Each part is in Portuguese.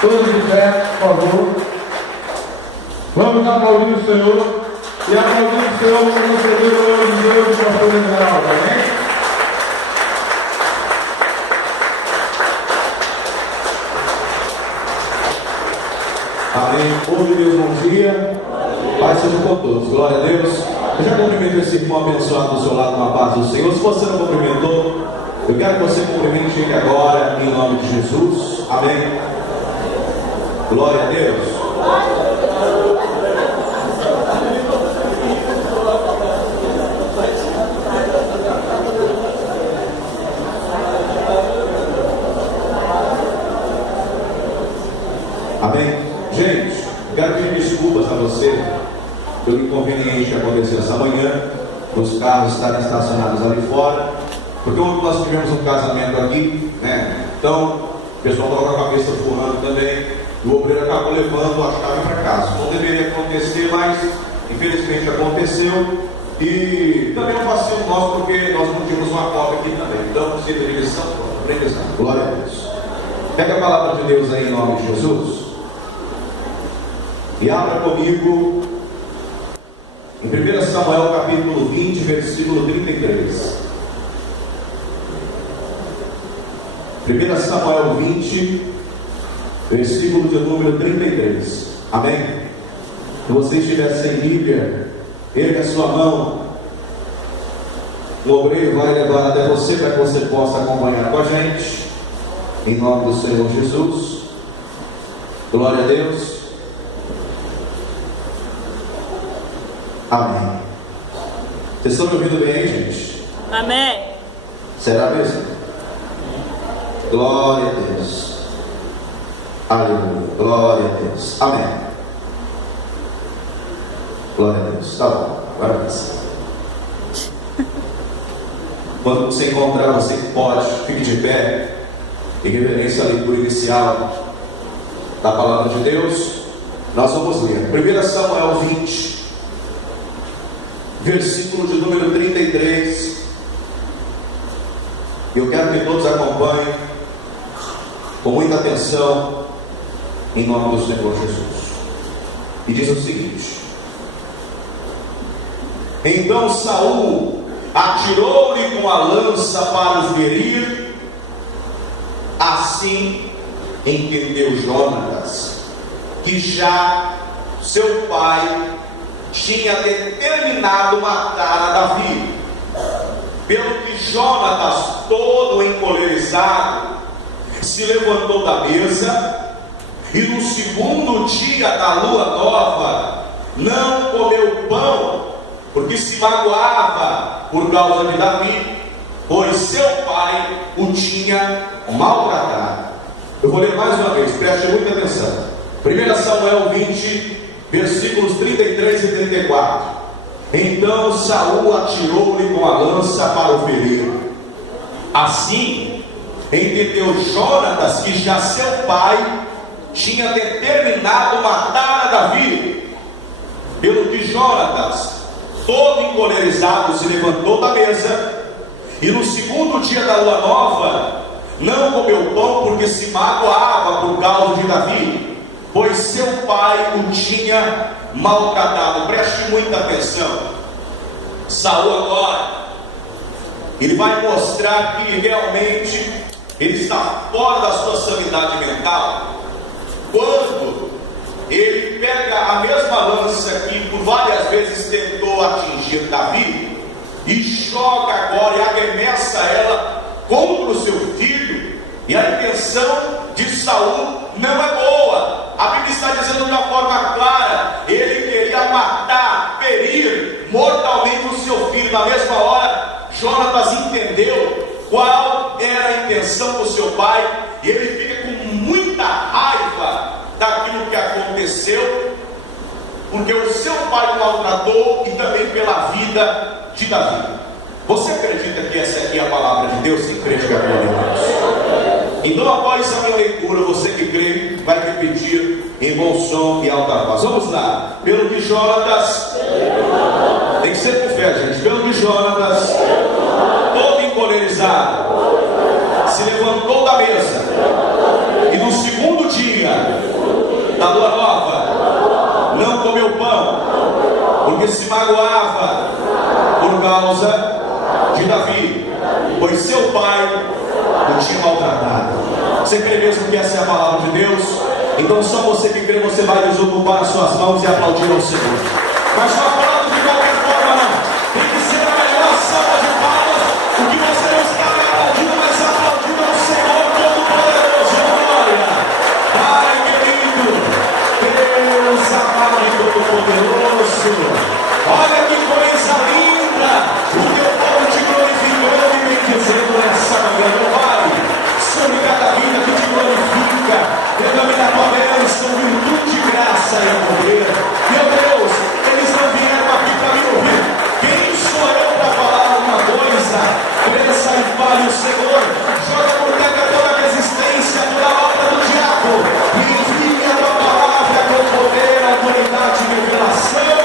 Todos de pé, por favor. Vamos aplaudir o Senhor. E aplaudir o Senhor para receber o nome de Deus para a sua geral, amém? Amém. Povo de Deus, bom dia. Paz seja com todos. Glória a Deus. Eu já cumprimento esse irmão abençoado do seu lado com a paz do Senhor. Se você não cumprimentou, eu quero que você cumprimente ele agora, em nome de Jesus. Amém. Glória a Deus. Amém. Gente, eu quero pedir desculpas a você pelo inconveniente que aconteceu essa manhã, os carros estarem estacionados ali fora, porque ontem nós tivemos um casamento aqui, né? Então, o pessoal estava com a cabeça furando também, e o obreiro acabou levando a chave para casa. Não deveria acontecer, mas infelizmente aconteceu, e também é um vacilo nosso, porque nós não tínhamos uma cópia aqui também. Então, precisa de direção, aprendizado. Glória a Deus. Pega a palavra de Deus aí em nome de Jesus. E abra comigo em 1 Samuel capítulo 20, versículo 33. 1 Samuel 20, versículo de número 33. Amém? Se você estiver sem Bíblia, erga a sua mão. O obreiro vai levar até você para que você possa acompanhar com a gente. Em nome do Senhor Jesus. Glória a Deus. Amém. Vocês estão me ouvindo bem aí, gente? Amém. Será mesmo? Glória a Deus. Aleluia. Glória a Deus. Amém. Glória a Deus. Tá bom. Agora vai ser. Quando você encontrar, você que pode, fique de pé, em reverência à leitura inicial da palavra de Deus. Nós vamos ler 1 Samuel 20, versículo de número 33. Eu quero que todos acompanhem com muita atenção, em nome do Senhor Jesus. E diz o seguinte: Então Saul atirou-lhe com a lança para o ferir. Assim entendeu Jonatas que já seu pai tinha determinado matar a Davi. Pelo que Jonatas, todo encolerizado, se levantou da mesa, e no segundo dia da lua nova não comeu pão, porque se magoava por causa de Davi, pois seu pai o tinha maltratado. Eu vou ler mais uma vez, preste muita atenção. 1 Samuel 20, versículos 33 e 34. Então Saul atirou-lhe com a lança para o ferir. Assim entendeu Jonatas que já seu pai tinha determinado matar a Davi. Pelo que Jonatas, todo encolerizado, se levantou da mesa, e no segundo dia da lua nova não comeu pão, porque se magoava por causa de Davi, pois seu pai o tinha maltratado. Preste muita atenção. Saul agora, ele vai mostrar que realmente ele está fora da sua sanidade mental, quando ele pega a mesma lança que por várias vezes tentou atingir Davi, e joga agora e arremessa ela contra o seu filho. E a intenção de Saul não é boa. A Bíblia está dizendo de uma forma clara: ele queria matar, ferir mortalmente o seu filho. Na mesma hora, Jonatas entendeu qual era a intenção do seu pai, e ele fica com muita raiva daquilo que aconteceu, porque o seu pai o maltratou, e também pela vida de Davi. Você acredita que essa aqui é a palavra de Deus? Sim, crê, diga glória a Deus. Então, após a minha leitura, você que crê vai repetir em bom som e alta voz. Vamos lá. Pelo que Jonatas, tem que ser com fé, gente. Pelo que Jonatas, todo encolerizado, se levantou da mesa, e no segundo dia Você crê mesmo que essa é a palavra de Deus? Então só você que crê, você vai desocupar as suas mãos e aplaudir ao Senhor. Mas não aplaude de qualquer forma, não. Tem que ser a melhor salva de palmas. O que você não está aplaudindo, mas aplaudindo ao Senhor Todo-Poderoso. Glória! Pai querido, Deus amado e Todo-Poderoso. Olha que coisa linda! O teu povo te glorificando e bendizendo nessa manhã, meu Pai. Sobre cada vida que te glorifica, derrame da tua bênção, virtude, graça e poder. Meu Deus, eles não vieram aqui para me ouvir. Quem sou eu para falar alguma coisa? Cresça e fale o Senhor. Joga por terra toda a resistência, toda a obra do diabo. E envie a tua palavra com poder, autoridade e revelação.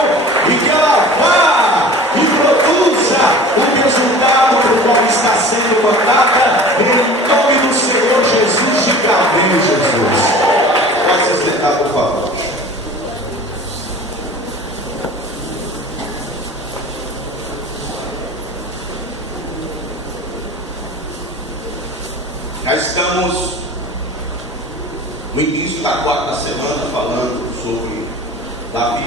E que ela vá e produza o resultado para o qual está sendo mandada. Em nome do Senhor Jesus de Caldeia, Jesus. Pode se sentar, por favor. Já estamos no início da quarta semana falando sobre Davi,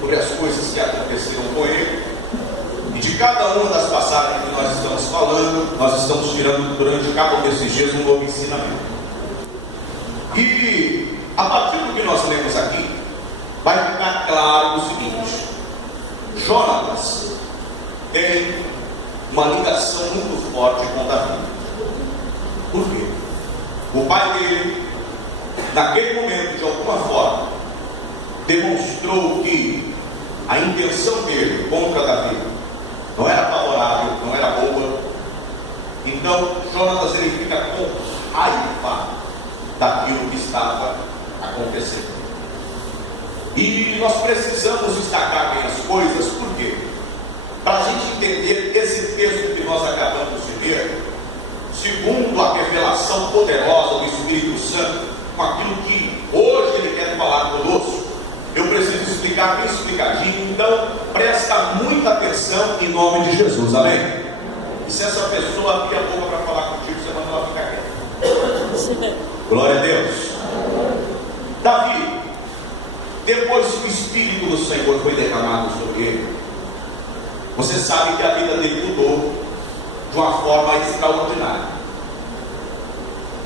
sobre as coisas que aconteceram com ele. E de cada uma das passagens que nós estamos falando, nós estamos tirando durante cada um desses dias um novo ensinamento. E a partir do que nós lemos aqui, vai ficar claro o seguinte: Jonatas tem uma ligação muito forte com Davi. Por quê? O pai dele, naquele momento, de alguma forma, demonstrou que a intenção dele contra Davi não era favorável, não era boa. Então Jonatas ele fica com raiva daquilo que estava acontecendo. E nós precisamos destacar bem as coisas, por quê? Para a gente entender esse texto que nós acabamos de ler, segundo a revelação poderosa do Espírito Santo, com aquilo que hoje ele quer falar conosco, eu preciso explicar bem explicadinho. Então presta muita atenção em nome de Jesus, amém? E se essa pessoa abrir a boca para falar contigo, você manda ela ficar quieta. Glória a Deus. Davi, depois que o Espírito do Senhor foi derramado sobre ele, você sabe que a vida dele mudou de uma forma extraordinária.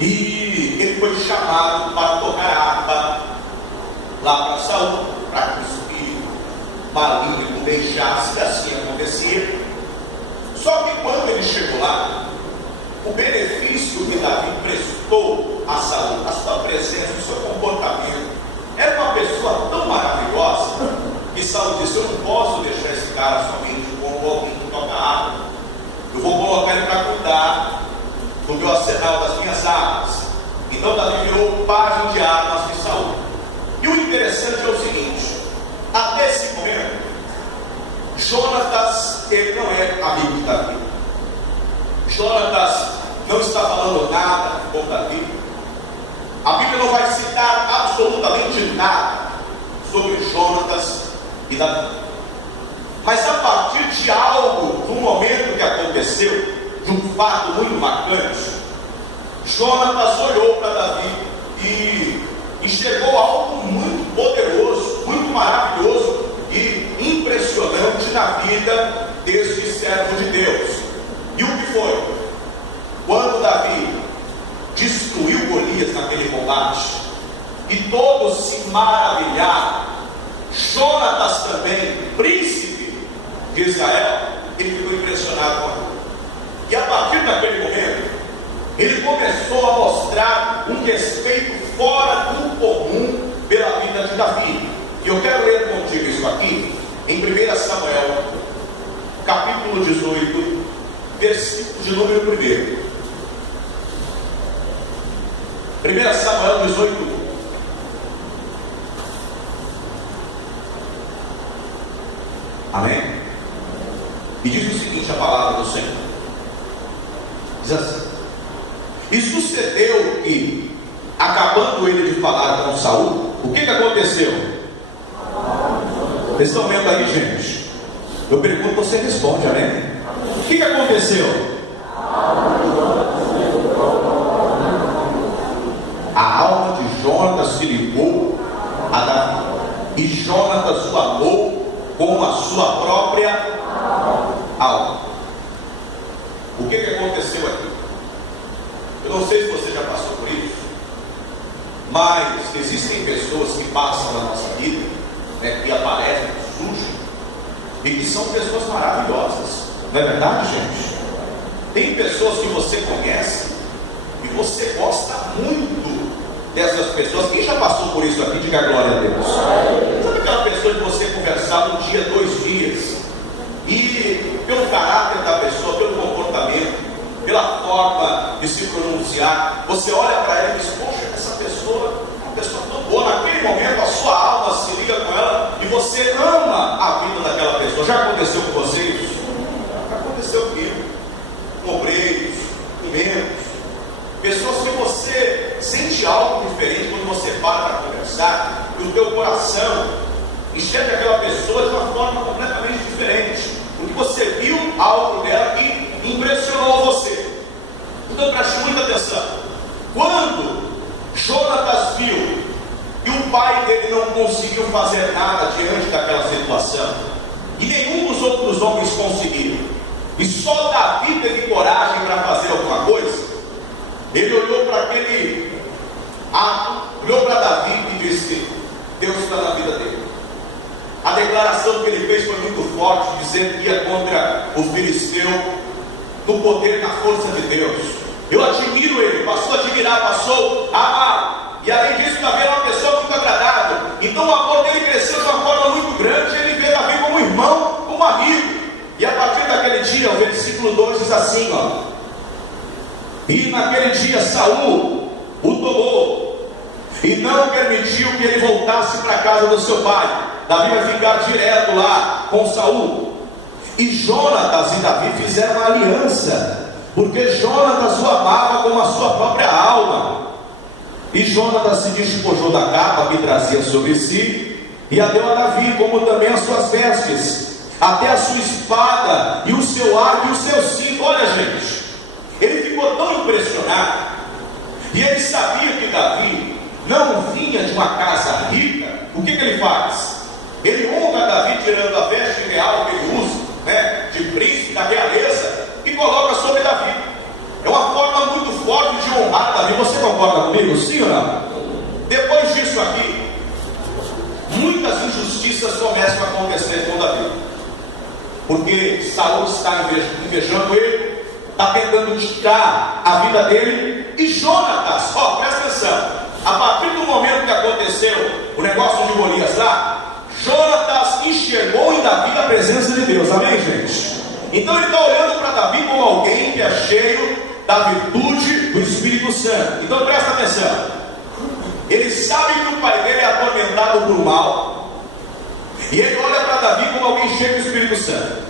E ele foi chamado para tocar harpa lá para Saul, para que o espírito maligno deixasse assim acontecer. Só que quando ele chegou lá, o benefício que Davi prestou a Saul, a sua presença, o seu comportamento, era uma pessoa tão maravilhosa que Saul disse: eu não posso deixar esse cara somente como alguém que toca harpa. Eu vou colocar ele para cuidar do meu arsenal, das minhas armas. Então Davi virou o pajem de armas de Saul. E o interessante é o seguinte: até esse momento, Jonatas, ele não é amigo de Davi. Jonatas não está falando nada com Davi. A Bíblia não vai citar absolutamente nada sobre Jonatas e Davi. Mas a partir de algo, de um momento que aconteceu, de um fato muito marcante, Jonatas olhou para Davi e enxergou algo muito poderoso, muito maravilhoso e impressionante na vida deste servo de Deus. E o que foi? Quando Davi destruiu Golias naquele combate e todos se maravilharam, Jonatas também, príncipe de Israel, ele ficou impressionado com aquilo. E a partir daquele momento, ele começou a mostrar um respeito fora do comum pela vida de Davi. E eu quero ler contigo isso aqui em 1 Samuel, capítulo 18, versículo de número 1. 1 Samuel 18. Amém? E diz o seguinte a palavra do Senhor. Diz assim: e sucedeu que, acabando ele de falar com Saul, o que aconteceu? Vocês estão vendo aí, gente? Eu pergunto, você responde, amém? O que aconteceu? Jonatas se ligou a Davi, e Jonatas o amou com a sua própria alma. O que aconteceu aqui? Eu não sei se você já passou por isso, mas existem pessoas que passam na nossa vida, né, que aparecem, que surgem, e que são pessoas maravilhosas, não é verdade, gente? Tem pessoas que você conhece e você gosta muito dessas pessoas. Quem já passou por isso aqui? Diga glória a Deus. Sabe aquela pessoa que você conversava um dia, 2 dias, e pelo caráter da pessoa, pelo comportamento, pela forma de se pronunciar, você olha para ela e diz: poxa, essa pessoa é uma pessoa tão boa. Naquele momento a sua alma se liga com ela e você ama a vida daquela pessoa. Já aconteceu com você isso? Já aconteceu comigo, com obreiros, com membros, pessoas que você sente algo diferente quando você para conversar, e o teu coração enxerga aquela pessoa de uma forma completamente diferente, porque você viu algo dela que impressionou você. Então preste muita atenção. Quando Jonatas viu que o pai dele não conseguiu fazer nada diante daquela situação, e nenhum dos outros homens conseguiram, e só Davi teve coragem para fazer alguma coisa, ele olhou para aquele ato, olhou para Davi e disse: Deus está na vida dele. A declaração que ele fez foi muito forte, dizendo que ia contra o filisteu, do poder e na força de Deus. Eu admiro ele, passou a admirar, passou a amar, e além disso Davi era uma pessoa muito agradável. Então o amor dele cresceu de uma forma muito grande. Ele vê Davi como irmão, como amigo. E a partir daquele dia, o versículo 2 diz assim, ó: e naquele dia Saul o tomou e não permitiu que ele voltasse para a casa do seu pai. Davi vai ficar direto lá com Saul. E Jonatas e Davi fizeram uma aliança, porque Jonatas o amava como a sua própria alma. E Jonatas se despojou da capa que trazia sobre si e a deu a Davi, como também as suas vestes, até a sua espada e o seu arco e o seu cinto. Olha, gente, ele ficou tão impressionado, e ele sabia que Davi não vinha de uma casa rica. O que ele faz? Ele honra Davi tirando a veste real que ele usa, né, de príncipe da realeza, e coloca sobre Davi. É uma forma muito forte de honrar Davi. Você concorda comigo, sim ou não? Depois disso aqui, muitas injustiças começam a acontecer com Davi, porque Saul está invejando ele, está tentando tirar a vida dele. E Jonatas, ó, presta atenção, a partir do momento que aconteceu o negócio de Golias lá, Jonatas enxergou em Davi a presença de Deus. Amém, gente? Então ele está olhando para Davi como alguém que é cheio da virtude do Espírito Santo. Então presta atenção, ele sabe que o pai dele é atormentado por mal, e ele olha para Davi como alguém cheio do Espírito Santo.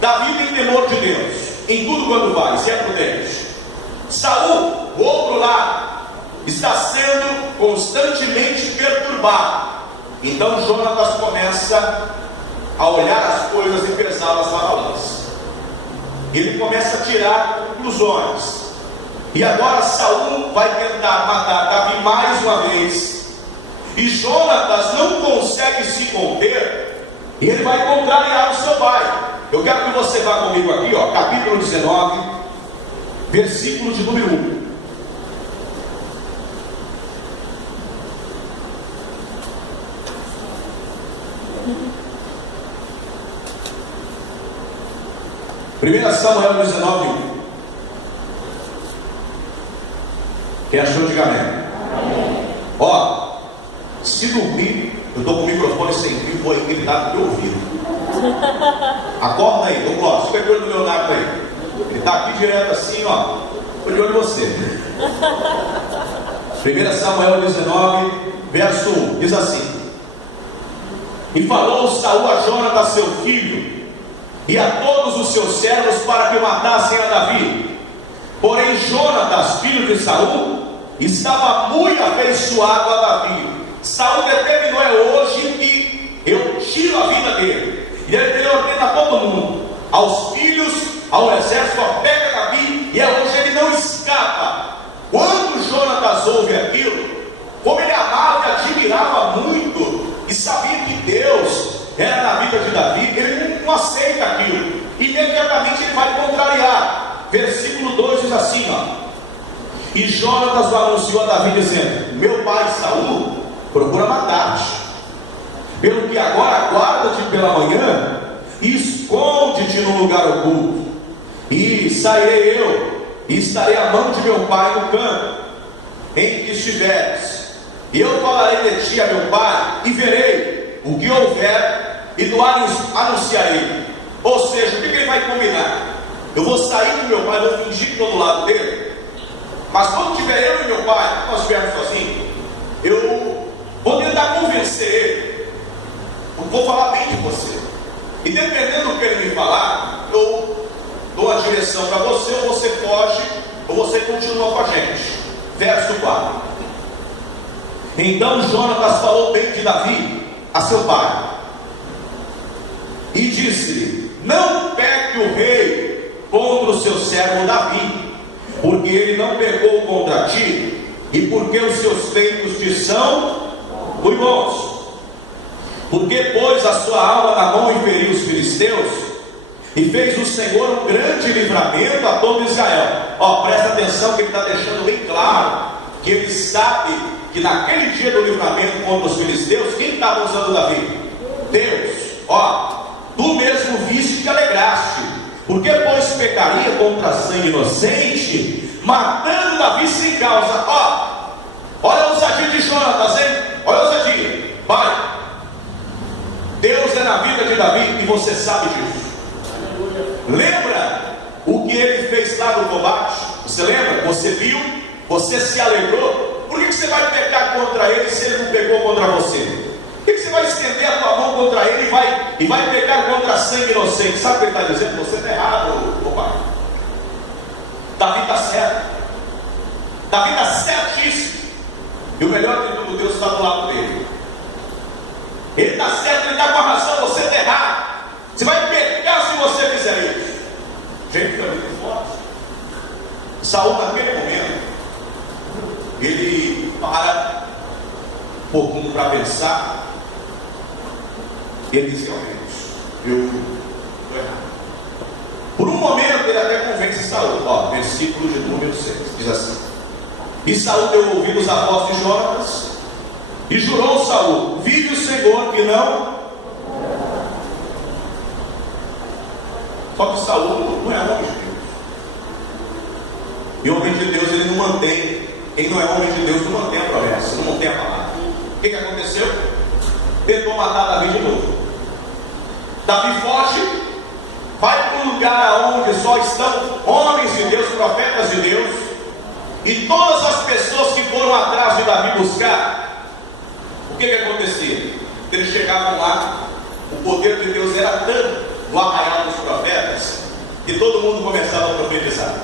Davi tem temor de Deus em tudo quanto vai, se é prudente. Saul, o outro lado, está sendo constantemente perturbado. Então Jonatas começa a olhar as coisas e pesá-las na balança. Ele começa a tirar conclusões. E agora Saul vai tentar matar Davi mais uma vez, e Jonatas não consegue se conter, e ele vai contrariar o seu pai. Eu quero que você vá comigo aqui, ó, capítulo 19, versículo de número 1. Primeira Samuel 19, 1. Quem achou, diga amém. Ó, se dormir, eu estou com o microfone sem fio, vou gritar no teu ouvido. Acorda aí, Douglas, fica de olho no Leonardo aí. Ele está aqui direto assim, ó. Estou de olho em você. 1 Samuel 19, verso 1, diz assim: e falou Saul a Jonatas seu filho, e a todos os seus servos, para que matassem a Davi. Porém Jonatas, filho de Saul, estava muito afeiçoado a Davi. Saul determinou: é hoje que eu tiro a vida dele. E ele ordena a todo mundo, aos filhos, ao exército, pega Davi, e é hoje, ele não escapa. Quando Jonatas ouve aquilo, e sabia que Deus era na vida de Davi, ele não aceita aquilo. Imediatamente ele vai contrariar. Versículo 2 diz assim, ó: e Jonatas o anunciou a Davi dizendo: meu pai Saul procura matar-te, pelo que agora aguarda-te pela manhã e esconde-te num lugar oculto, e sairei eu e estarei à mão de meu pai no campo em que estiveres, e eu falarei de ti a meu pai, e verei o que houver, e do anunciarei. Ou seja, o que ele vai combinar? Eu vou sair do meu pai, vou fingir que estou do lado dele, mas quando tiver eu e meu pai, nós estivermos sozinhos, eu vou tentar convencer ele, eu vou falar bem de você, e dependendo do que ele me falar, eu dou a direção para você, ou você foge, ou você continua com a gente. Verso 4: então Jonatas falou bem de Davi a seu pai, e disse-lhe: não peque o rei contra o seu servo Davi, porque ele não pecou contra ti, e porque os seus feitos te são muito bons. Porque pôs a sua alma na mão e feriu os filisteus, e fez o Senhor um grande livramento a todo Israel. Ó, presta atenção que ele está deixando bem claro que ele sabe que naquele dia do livramento contra os filisteus, quem estava usando Davi? Deus. Ó, tu mesmo viste que alegraste, porque pois pecaria contra sangue inocente, matando Davi sem causa. Ó, olha a ousadia de Jonatas, hein? Olha a ousadia. Vai, Deus é na vida de Davi e você sabe disso. Lembra o que ele fez lá no combate? Você lembra? Você viu? Você se alegrou? Por que você vai pecar contra ele se ele não pecou contra você? Por que você vai estender a tua mão contra ele e vai pecar contra sangue inocente? Sabe o que ele está dizendo? Você está errado, pai. Davi está certo. Davi está certíssimo. E o melhor de tudo, Deus está do lado dele. Ele está certo, ele está com a razão, você está errado. Você vai pecar se você fizer isso. Gente, foi muito forte. Saul, naquele momento, ele para um pouquinho para pensar. Ele diz: realmente, eu estou errado. Por um momento, ele até convence Saul. Ó, versículo de número 6, diz assim: e Saul deu ouvidos à voz de Jonatas, e jurou Saul: vive o Senhor que não. Só que Saul não é homem de Deus. E o homem de Deus, ele não mantém. Quem não é homem de Deus não mantém a promessa, não mantém a palavra. O que aconteceu? Tentou matar Davi de novo. Davi foge, vai para um lugar onde só estão homens de Deus, profetas de Deus, e todas as pessoas que foram atrás de Davi buscar, o que acontecia? Eles chegavam lá, o poder de Deus era tanto no arraial dos profetas, que todo mundo começava a profetizar.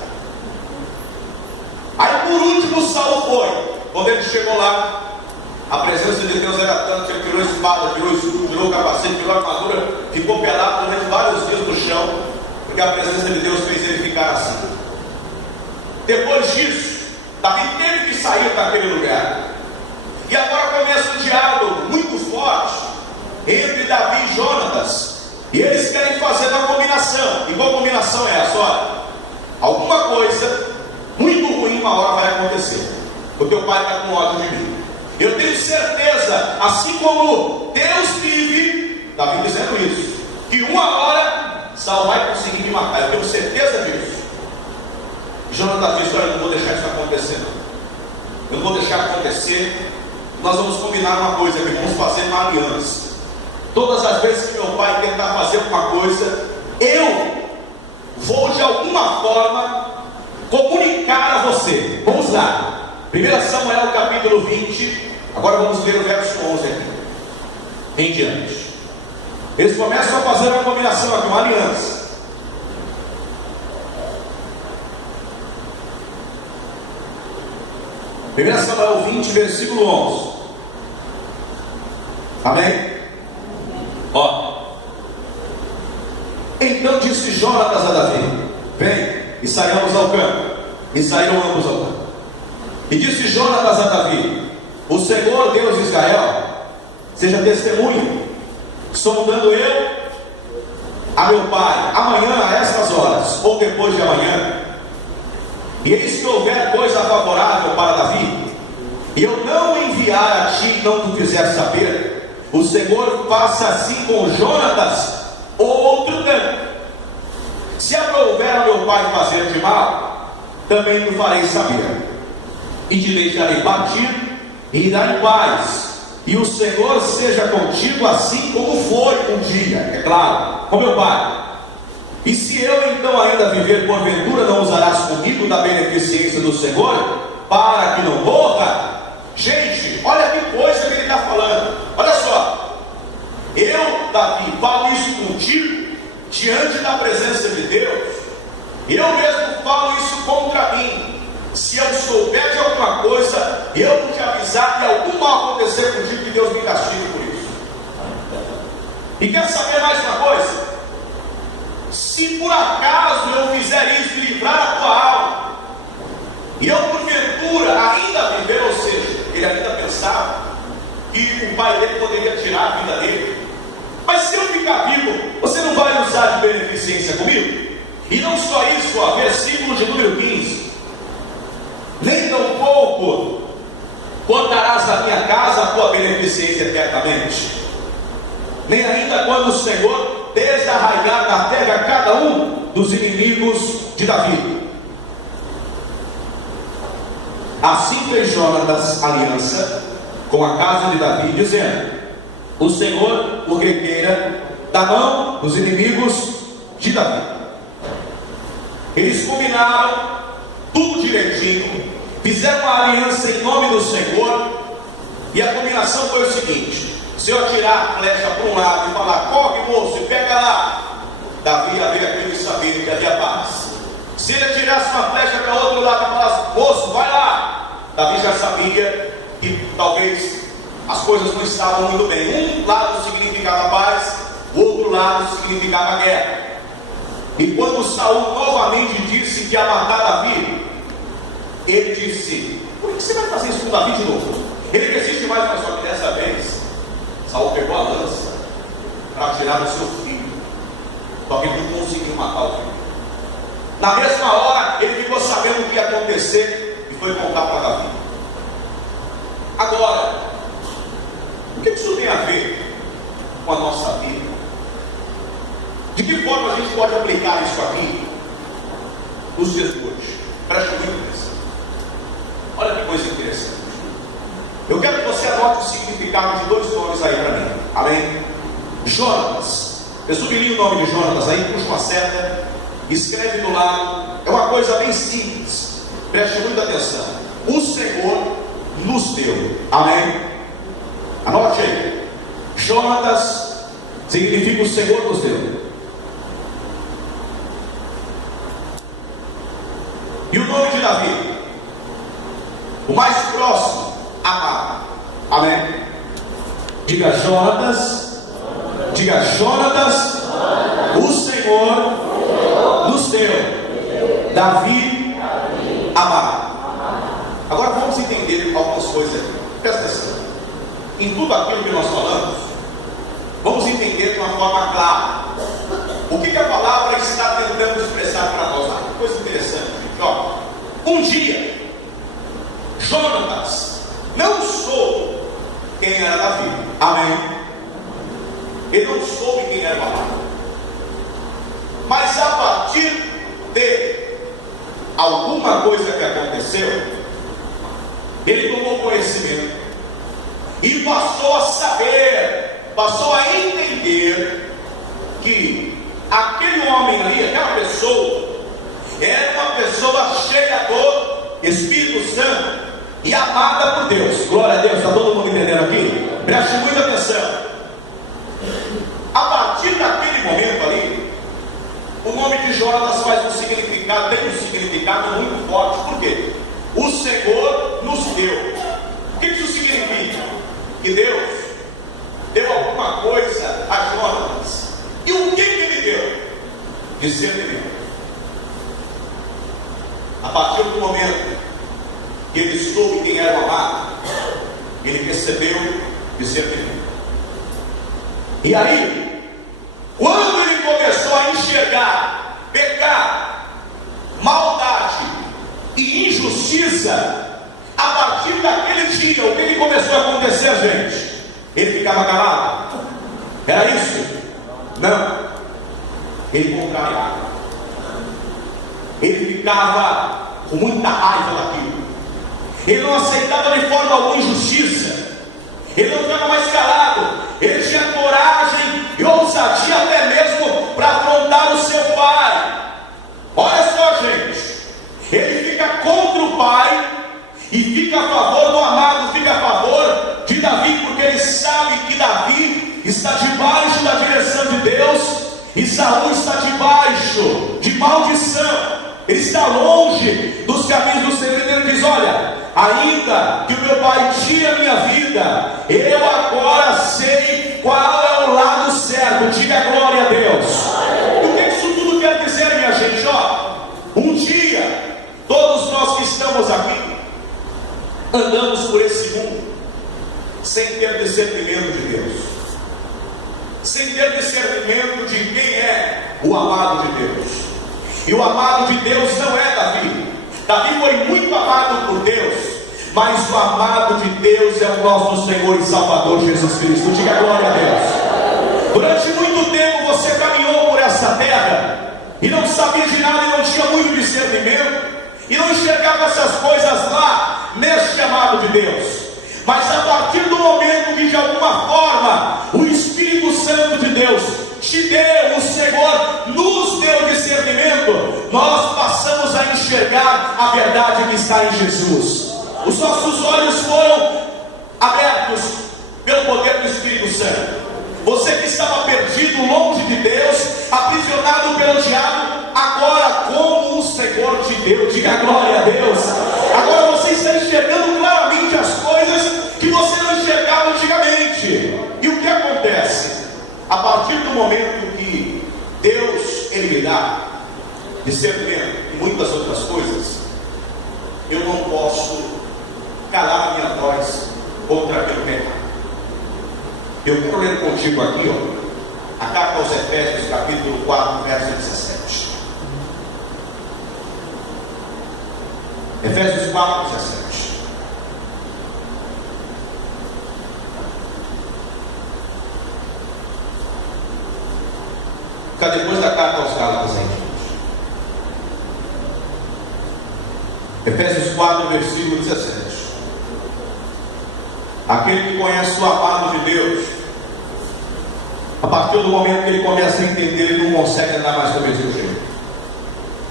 Aí por último Saul foi. Quando ele chegou lá, a presença de Deus era tanto que ele tirou a espada, tirou o escudo, tirou o capacete, tirou a armadura, ficou pelado durante vários dias no chão, porque a presença de Deus fez ele ficar assim. Depois disso, Davi teve que sair daquele lugar. E agora começa um diálogo muito forte entre Davi e Jonatas. E eles querem fazer uma combinação. E qual combinação é essa? Olha, alguma coisa muito ruim uma hora vai acontecer. O teu pai está com ódio de mim. Eu tenho certeza, assim como Deus vive, Davi dizendo isso, que uma hora Saul vai conseguir me matar. Eu tenho certeza disso. Jonatas disse: olha, eu não vou deixar isso acontecer, não. Eu não vou deixar acontecer. Nós vamos combinar uma coisa, que vamos fazer uma aliança. Todas as vezes que meu pai tentar fazer alguma coisa, eu vou de alguma forma comunicar a você. Vamos lá, 1 Samuel capítulo 20. Agora vamos ler o verso 11 aqui em diante. Eles começam a fazer uma combinação aqui, uma aliança. Primeira Samuel 20, versículo 11. Amém? Ó. Então disse Jonatas a Davi: vem e saiamos ao campo. E saíram ambos ao campo. E disse Jonatas a Davi: o Senhor Deus de Israel seja testemunha, sondando eu a meu pai, amanhã a estas horas, ou depois de amanhã, e eis que houver coisa favorável para Davi, e eu não enviar a ti, não te fizer saber, o Senhor faça assim com Jonatas, outro tanto. Se aprouver a meu pai fazer de mal, também te farei saber, e te deixarei partir, e irá em paz, e o Senhor seja contigo, assim como foi um dia, é claro, com meu pai. E se eu então ainda viver, porventura não usarás comigo da beneficência do Senhor, para que não morra? Gente, olha que coisa que ele está falando. Olha só, eu, Davi, falo isso contigo, diante da presença de Deus. Eu mesmo falo isso contra mim. Se eu souber de alguma coisa, eu te avisar que algum mal acontecer contigo, que Deus me castigue por isso. E quer saber mais uma coisa? Se por acaso eu fizer isso, livrar a tua alma, e eu porventura ainda viver, ou seja, ele ainda pensava que o pai dele poderia tirar a vida dele, mas se eu ficar vivo, você não vai usar de beneficência comigo? E não só isso, ó, versículo de número 15: nem tampouco cortarás da minha casa a tua beneficência eternamente, nem ainda quando o Senhor desarraigar da terra cada um dos inimigos de Davi. Assim fez Jonatas aliança com a casa de Davi, dizendo: o Senhor o requeira da mão dos inimigos de Davi. Eles combinaram tudo direitinho, fizeram uma aliança em nome do Senhor, e a combinação foi o seguinte: se eu atirar a flecha para um lado e falar, corre moço, e pega lá, Davi ia ver aquilo e saber que havia paz. Se ele atirasse uma flecha para outro lado e falasse, moço, vai lá, Davi já sabia que talvez as coisas não estavam muito bem. Um lado significava paz, o outro lado significava guerra. E quando Saul novamente disse que ia matar Davi, ele disse: por que você vai fazer isso com Davi de novo? Ele resiste mais, mas só que dessa vez Saul pegou a lança para tirar o seu filho, só que ele não conseguiu matar o filho. Na mesma hora ele ficou sabendo o que ia acontecer e foi contar para Davi. Agora, o que isso tem a ver com a nossa vida? De que forma a gente pode aplicar isso aqui nos dias de hoje? Preste muita atenção. Olha que coisa interessante. Eu quero que você anote o significado de dois nomes aí para mim. Amém? Jonatas. Resumiria o nome de Jonatas aí, puxa uma seta, escreve do lado. É uma coisa bem simples. Preste muita atenção. O Senhor nos deu. Amém? Anote aí. Jonatas significa o Senhor nos deu. E o nome de Davi, o mais próximo, amado. Amém? Diga Jonatas. Diga Jonatas. O Senhor nos deu. Davi, amado. Agora vamos entender algumas coisas aqui. Presta atenção. Em tudo aquilo que nós falamos, vamos entender de uma forma clara o que a palavra está tentando expressar para nós. Ah, que coisa interessante, gente. Ó, um dia Jonatas não soube quem era Davi. Amém? Ele não soube quem era o amado. Mas a partir de alguma coisa que aconteceu, ele tomou conhecimento e passou a saber, passou a entender que aquele homem ali, aquela pessoa, era uma pessoa cheia do Espírito Santo e amada por Deus. Glória a Deus. Está todo mundo entendendo aqui? Preste muita atenção. A partir daquele momento ali, o nome de Jonatas faz um significado, tem um significado muito forte. Por quê? O Senhor nos deu. O que isso significa? Que Deus deu alguma coisa a Jonatas. E o que ele deu? Discernimento. A partir do momento que ele soube quem era o amado, ele recebeu discernimento. E aí, quando ele começou a enxergar pecado, maldade e injustiça, a partir daquele dia, o que ele começou a acontecer, gente? Ele ficava calado? Era isso? Não. Ele contrariava. Ele ficava com muita raiva daquilo. Ele não aceitava de forma alguma injustiça. Ele não ficava mais calado. Ele tinha coragem e ousadia até mesmo para afrontar o seu pai. Olha só, gente. Ele fica contra o pai e fica a favor do amado, fica a favor de Davi, porque ele sabe que Davi está debaixo da direção de Deus e Saul está debaixo de maldição. Ele está longe dos caminhos do Senhor. Ele diz: olha, ainda que o meu pai tire a minha vida, eu agora sei qual é o lado certo. Diga glória a Deus. O que isso tudo quer dizer, minha gente? Ó, um dia, todos nós que estamos aqui andamos por esse mundo sem ter discernimento de Deus, sem ter discernimento de quem é o amado de Deus. E o amado de Deus não é Davi. Davi foi muito amado por Deus, mas o amado de Deus é o nosso Senhor e Salvador Jesus Cristo. Diga glória a Deus. Durante muito tempo você caminhou por essa terra e não sabia de nada e não tinha muito discernimento e não enxergava essas coisas lá neste amado de Deus. Mas a partir do momento que de alguma forma o Espírito Santo de Deus te deu, o Senhor nos deu discernimento, nós passamos a enxergar a verdade que está em Jesus. Os nossos olhos foram abertos pelo poder do Espírito Santo. Você que estava perdido, longe de Deus, aprisionado pelo diabo, agora como o Senhor te deu, diga glória a Deus. Agora você está enxergando claramente as coisas que você não enxergava antigamente. E o que acontece? A partir do momento que Deus ele me dá discernimento e muitas outras coisas, eu não posso calar minha voz contra aquele pecado. Eu quero ler contigo aqui, ó, a carta aos Efésios, capítulo 4, verso 17. Efésios 4, 17. Fica depois da carta aos Gálatas aí. Efésios 4, versículo 17. Aquele que conhece o amado de Deus, a partir do momento que ele começa a entender, ele não consegue andar mais do mesmo jeito.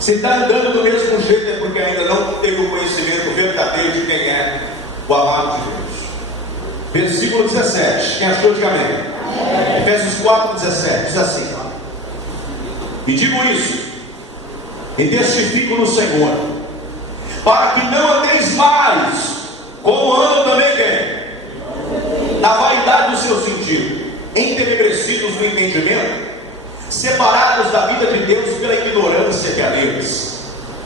Se está andando do mesmo jeito é porque ainda não teve o conhecimento verdadeiro de quem é o amado de Deus. Versículo 17. Quem achou, diga amém. Efésios 4, 17. Diz assim: e digo isso, e testifico no Senhor, para que não andeis mais como anda também quem? Na vaidade do seu sentido, entenebrecidos no entendimento, separados da vida de Deus pela ignorância que há neles,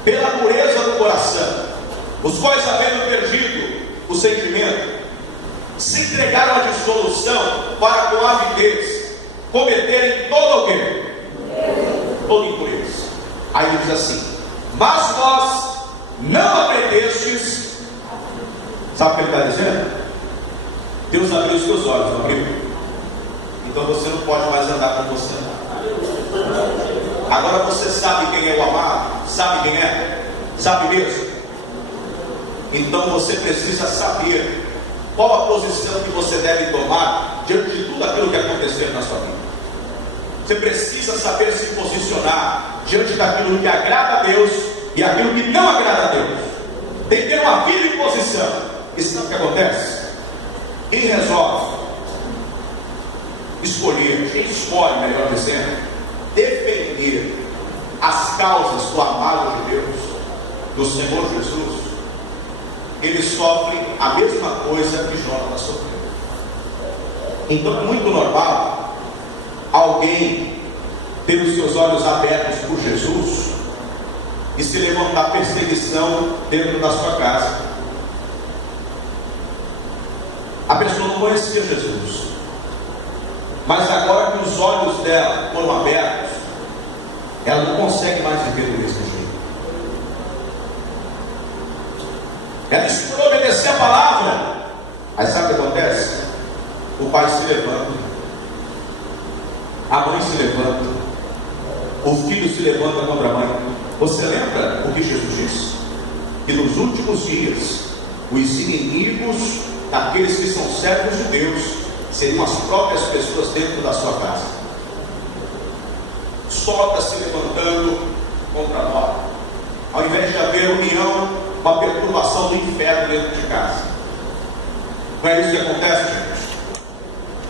pela pureza do coração, os quais, havendo perdido o sentimento, se entregaram à dissolução para com avidez cometerem todo o quê? Toda impureza. Aí ele diz assim: mas vós não aprendestes. Sabe o que ele está dizendo? Deus abriu os teus olhos, não abriu? Então você não pode mais andar como você anda. Agora você sabe quem é o amado? Sabe quem é? Sabe mesmo? Então você precisa saber qual a posição que você deve tomar diante de tudo aquilo que acontecer na sua vida. Você precisa saber se posicionar diante daquilo que agrada a Deus e aquilo que não agrada a Deus. Tem que ter uma vida em posição. Isso não é o que acontece. Quem resolve escolher, quem escolhe, melhor dizendo, defender as causas do amado de Deus, do Senhor Jesus, ele sofre a mesma coisa que Jó está sofrendo. Então é muito normal alguém ter os seus olhos abertos por Jesus e se levantar perseguição dentro da sua casa. A pessoa não conhecia Jesus, mas agora olhos dela foram abertos, ela não consegue mais viver do mesmo jeito. Ela escolheu obedecer a palavra. Aí sabe o que acontece? O pai se levanta, a mãe se levanta, o filho se levanta contra a mãe. Você lembra o que Jesus disse? Que nos últimos dias, os inimigos daqueles que são servos de Deus seriam as próprias pessoas dentro da sua casa. Sol está se levantando contra nós. Ao invés de haver união, uma perturbação do inferno dentro de casa. Não é isso que acontece, gente?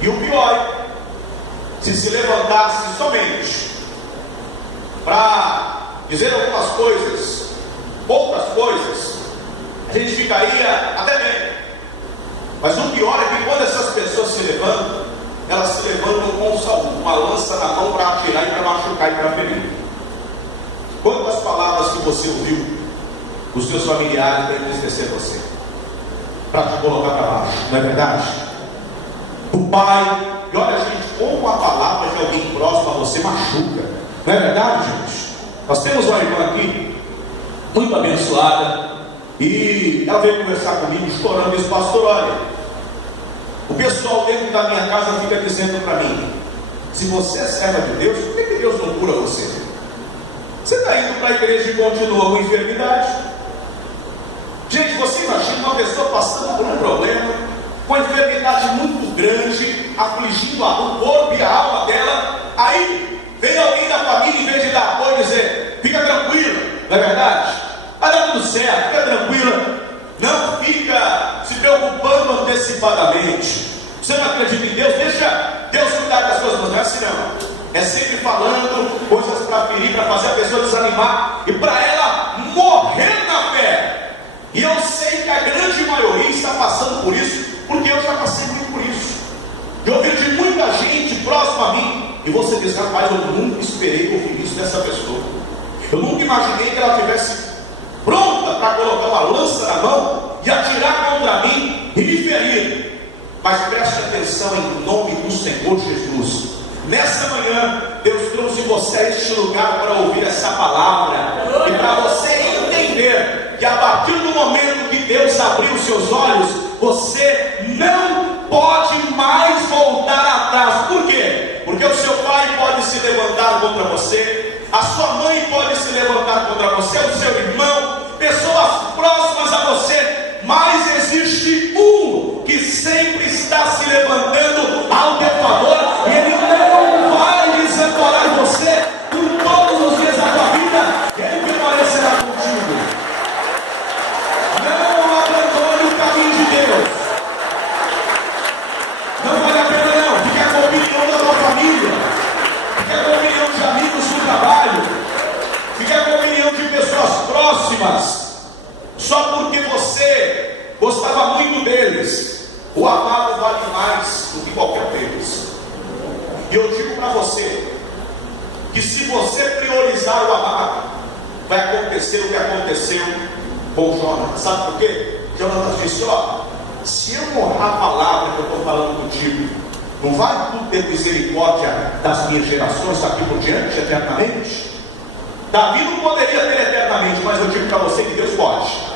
E o pior é, se levantasse somente para dizer algumas coisas, outras coisas, a gente ficaria até bem. Mas o pior é que quando essas pessoas se levantam, elas se levantam com uma lança na mão para atirar e para machucar e para ferir. Quantas palavras que você ouviu dos seus familiares para entristecer você, para te colocar para baixo, não é verdade? O pai, e olha, gente, como a palavra de alguém próximo a você machuca, não é verdade, gente? Nós temos uma irmã aqui, muito abençoada, e ela veio conversar comigo, chorando, e disse: pastor, olha, o pessoal dentro da minha casa fica dizendo para mim, se você é serva de Deus, por que Deus não cura você? Você está indo para a igreja e continua com enfermidade. Gente, você imagina uma pessoa passando por um problema, com enfermidade muito grande, afligindo o corpo e a alma dela, aí vem alguém da família, em vez de dar apoio, dizer: fica tranquila, não é verdade? Vai dar tudo certo, fica tranquila, não fica se preocupando antecipadamente. Você não acredita em Deus? Deixa Deus cuidar das coisas, não é assim não. É sempre falando coisas para ferir, para fazer a pessoa desanimar e para ela morrer na fé. E eu sei que a grande maioria está passando por isso, porque eu já passei muito por isso. Eu ouvi de muita gente próxima a mim, e você diz: rapaz, eu nunca esperei ouvir isso dessa pessoa. Eu nunca imaginei que ela tivesse pronta para colocar uma lança na mão e atirar contra mim e me ferir. Mas preste atenção em nome do Senhor Jesus. Nessa manhã, Deus trouxe você a este lugar para ouvir essa palavra e para você entender que a partir do momento que Deus abriu seus olhos, você não pode mais voltar atrás. Por quê? Porque o seu pai pode se levantar contra você, a sua mãe pode se levantar contra você, o seu irmão, pessoas próximas a você, mas existe um que sempre está se levantando ao teu favor, e ele não vai desamparar você por todos os dias da tua vida, ele permanecerá contigo. Não abandone o caminho de Deus. Não vale a pena não ficar com a opinião da tua família, ficar com a opinião de amigos do trabalho, ficar com a opinião de pessoas próximas, só porque você gostava muito deles. O amado vale mais do que qualquer deles. E eu digo para você que se você priorizar o amado, vai acontecer o que aconteceu com Jonas. Sabe por quê? Jonas disse: ó, se eu honrar a palavra que eu estou falando contigo, não vai tudo ter misericórdia das minhas gerações daqui por diante, eternamente? Davi não poderia ter eternamente, mas eu digo para você que Deus pode.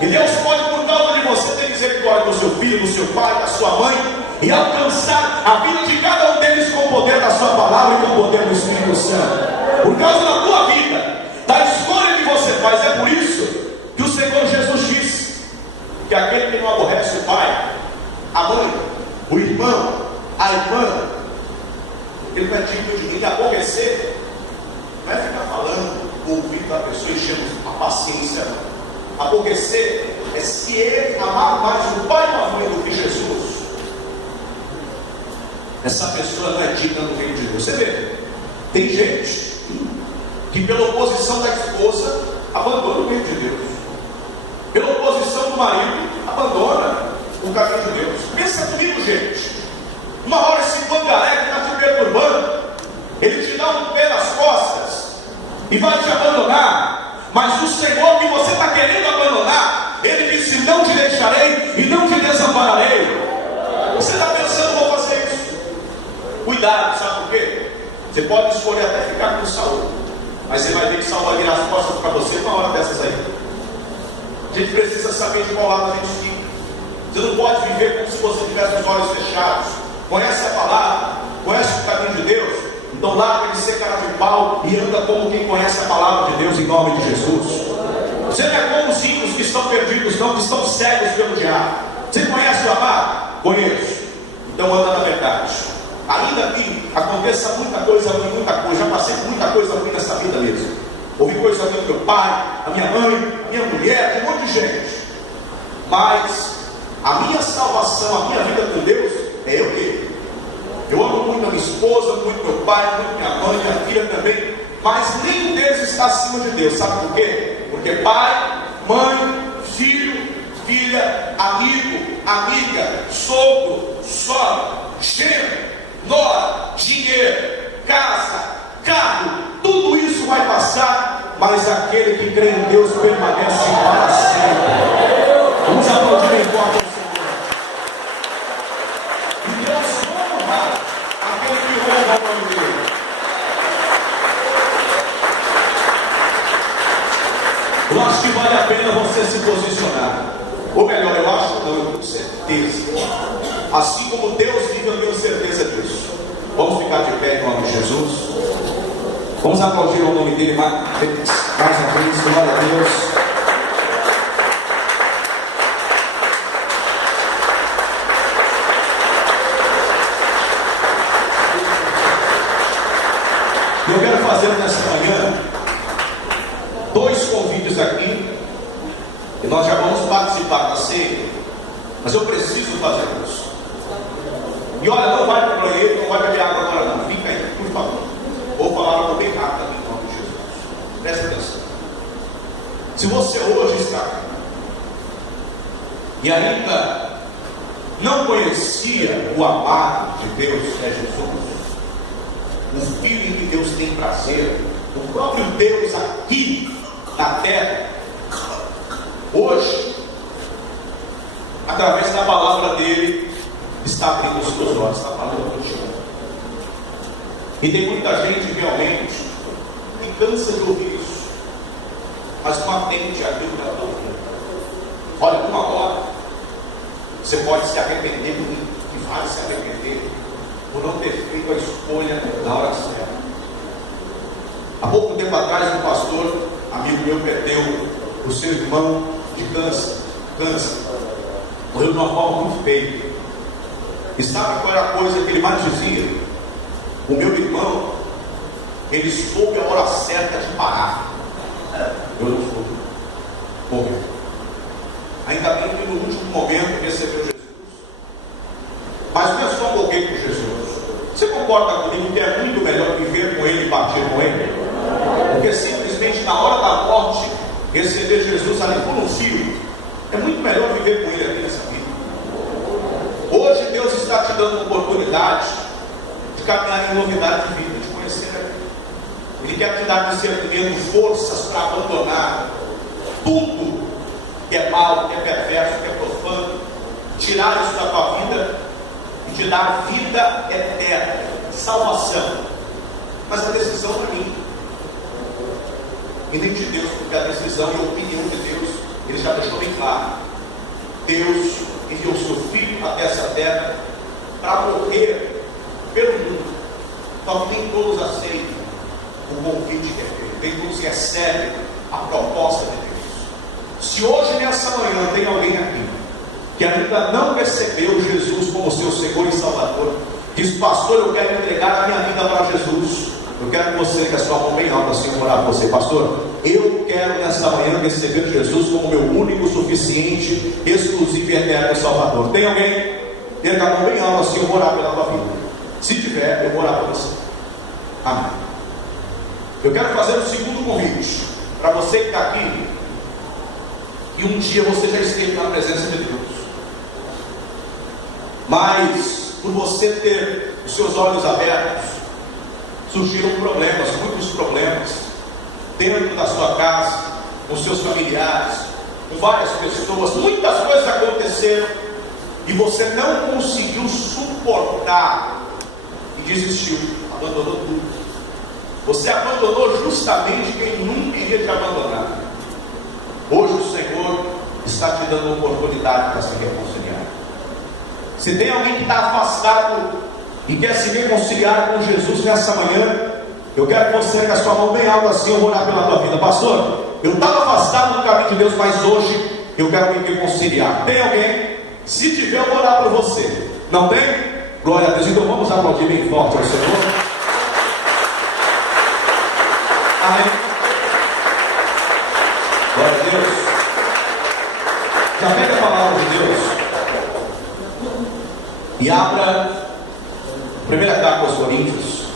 E Deus pode, por causa de você, ter misericórdia do seu filho, do seu pai, da sua mãe, e alcançar a vida de cada um deles com o poder da sua palavra e com o poder do Espírito Santo. Por causa da tua vida, da escolha que você faz. É por isso que o Senhor Jesus disse que aquele que não aborrece o pai, a mãe, o irmão, a irmã, ele não é digno de ninguém. Aborrecer não é ficar falando, ouvindo a pessoa, enchendo a paciência, não. Aborrecer é se ele amar mais o pai e a mãe do que Jesus, essa pessoa não é digna do reino de Deus. Você vê, tem gente que pela oposição da esposa abandona o reino de Deus, pela oposição do marido abandona o caminho de Deus. Pensa comigo, gente. Uma hora esse pangaré que está te perturbando, ele te dá um pé nas costas e vai te abandonar. Mas o Senhor que você está querendo abandonar, Ele disse: não te deixarei e não te desampararei. Você está pensando: vou fazer isso? Cuidado, Você pode escolher até ficar com Saul, mas você vai ver que Saul vai virar as costas para você uma hora dessas aí. A gente precisa saber de qual lado a gente fica. Você não pode viver como se você tivesse os olhos fechados. Conhece a palavra, conhece o caminho de Deus, então larga de ser cara de pau e anda como quem conhece a palavra de Deus, em nome de Jesus. Você não é como os ímpios que estão perdidos, não, que estão cegos pelo diabo. Você conhece o amado? Conheço. Então anda na verdade. Ainda que aconteça muita coisa ruim, muita coisa, já passei por muita coisa ruim nessa vida mesmo. Ouvi coisa ruim do meu pai, a minha mãe, a minha mulher, de um monte de gente. Mas a minha salvação, a minha vida com Deus, é eu que. Eu amo muito a minha esposa, muito meu pai, muito minha mãe, minha filha também. Mas nenhum deles está acima de Deus. Sabe por quê? Porque pai, mãe, filho, filha, amigo, amiga, sogro, sogra, genro, nora, dinheiro, casa, carro, tudo isso vai passar, mas aquele que crê em Deus permanece para sempre. Vamos aplaudir em forte ao Senhor. E Deus honra aquele que honra o nome dele. Eu acho que vale a pena você se posicionar. Ou melhor, eu acho não, eu tenho certeza. Assim como Deus vive, eu tenho certeza disso. Vamos ficar de pé em nome de Jesus. Vamos aplaudir o nome dele mais uma vez. Glória a Deus. Eu quero fazer nessa manhã 2 convites aqui, e nós já vamos participar da ceia, mas eu preciso fazer isso. E olha, não vai para o banheiro, não vai beber água agora não, fica aí, por favor. Vou falar algo bem rápido em nome de Jesus. Presta atenção. Se você hoje está aqui e ainda não conhecia o amado de Deus, é Jesus, o Filho em que Deus tem prazer, o próprio Deus aqui na terra, hoje, através da palavra dele, está abrindo os seus olhos, está falando contigo. E tem muita gente realmente que cansa de ouvir isso, mas não atende àquilo que ela está ouvindo. Olha, uma hora você pode se arrepender muito, e vai se arrepender por não ter feito a escolha na hora certa. Há pouco tempo atrás, um pastor, amigo meu, perdeu o seu irmão de câncer. Morreu de uma forma muito feia. E sabe qual era a coisa que ele mais dizia? O meu irmão, ele soube a hora certa de parar. Eu não soube. Morreu. Ainda bem que no último momento recebeu Jesus. Mas não é só morrer com Jesus. Você concorda comigo que é muito melhor viver com ele e partir com ele? Porque simplesmente na hora da morte, receber Jesus ali por um fio, é muito melhor viver com ele aqui nessa vida. Hoje Deus está te dando uma oportunidade de caminhar em novidade de vida, de conhecer a vida. Ele quer te dar discernimento, forças para abandonar tudo que é mal, que é perverso, que é profano, tirar isso da tua vida e te dar vida eterna, salvação. Mas a decisão é minha e nem de Deus, porque a decisão e a opinião de Deus, ele já deixou bem claro. Deus enviou o seu Filho até essa terra para morrer pelo mundo. Só que nem todos aceitam o convite que é feito, nem todos recebem a proposta de Deus. Se hoje nessa manhã tem alguém aqui que ainda não recebeu Jesus como seu Senhor e Salvador, diz: pastor, eu quero entregar a minha vida para Jesus. Eu quero que você, que a sua mão bem alta, assim, orar por você. Pastor, eu quero nessa manhã receber Jesus como meu único, suficiente, exclusivo e eterno Salvador. Tem alguém? Tem a mão bem alta, assim, eu vou orar pela tua vida. Se tiver, eu vou orar por você. Amém. Eu quero fazer o segundo convite para você que está aqui e um dia você já esteve na presença de Deus, mas por você ter os seus olhos abertos, surgiram problemas, muitos problemas, dentro da sua casa, com seus familiares, com várias pessoas, muitas coisas aconteceram, e você não conseguiu suportar, e desistiu, abandonou tudo. Você abandonou justamente quem nunca iria te abandonar. Hoje o Senhor está te dando oportunidade para se reconciliar. Se tem alguém que está afastado e quer se reconciliar com Jesus nessa manhã, eu quero que você com a sua mão bem alta assim, eu vou orar pela tua vida. Pastor, eu estava afastado do caminho de Deus, mas hoje eu quero me reconciliar. Tem alguém? Se tiver, eu vou orar por você. Não tem? Glória a Deus. Então vamos aplaudir bem forte ao Senhor. Amém. Glória a Deus. Já pega a palavra de Deus e abra 1 carta aos Coríntios.